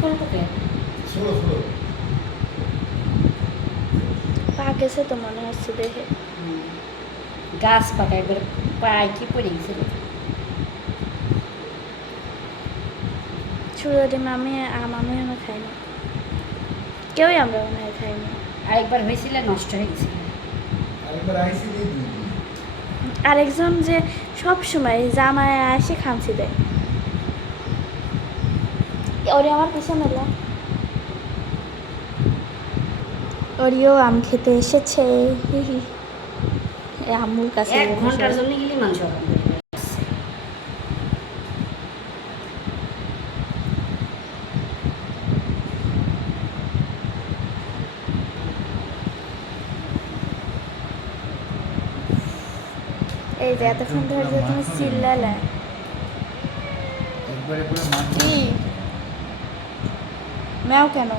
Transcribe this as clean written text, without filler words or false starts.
ফুলকপি পাকেছে তো মনে হচ্ছে দেখে। গাছ পাকা একবার পায় কি পড়ে গেছিল। ছোটো মামি মামি আমরা খাই না, কেউই আমরা মনে হয় খাই না। আরেকবার হয়েছিল নষ্ট হয়ে গেছিল। আরেকজন যে সব সময় জামায় আসে খামচি দেয়, ওরে আমার পিছনে এলো, ওরিও আম খেতে এসেছে আম্মুর কাছে। 1 ঘন্টার জন্য গেলে মানুষ হবে। এই যে এতক্ষণ ধরে যে তুমি চিল্লালে কি ম্যাও কেন?